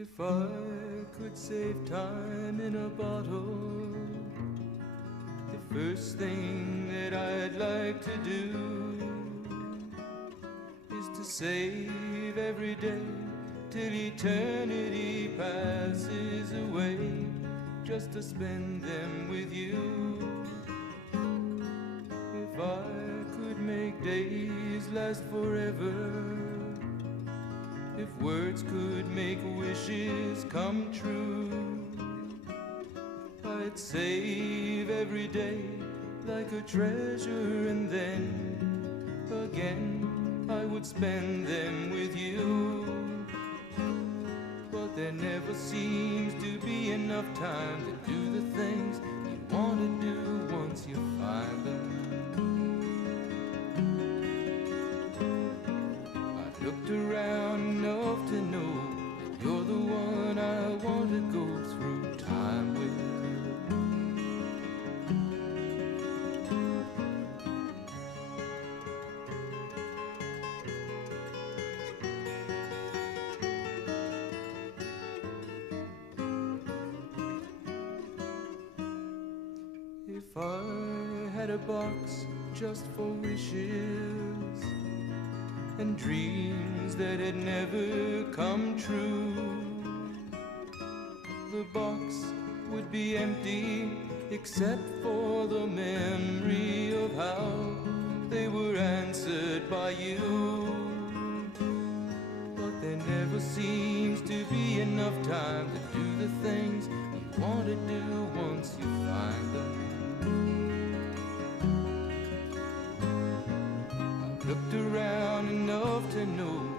If I could save time in a bottle, the first thing that I'd like to do is to save every day till eternity passes away, just to spend them with you. If I could make days last forever, if words could make wishes come true, I'd save every day like a treasure, and then again I would spend them with you. But there never seems to be enough time to do the things you want to do once you find them. Looked around enough to know that you're the one I want to go through time with. If I had a box just for wishes and dreams that had never come true, the box would be empty except for the memory of how they were answered by you. But there never seems to be enough time to do the things you want to do once you find them. Looked around enough to know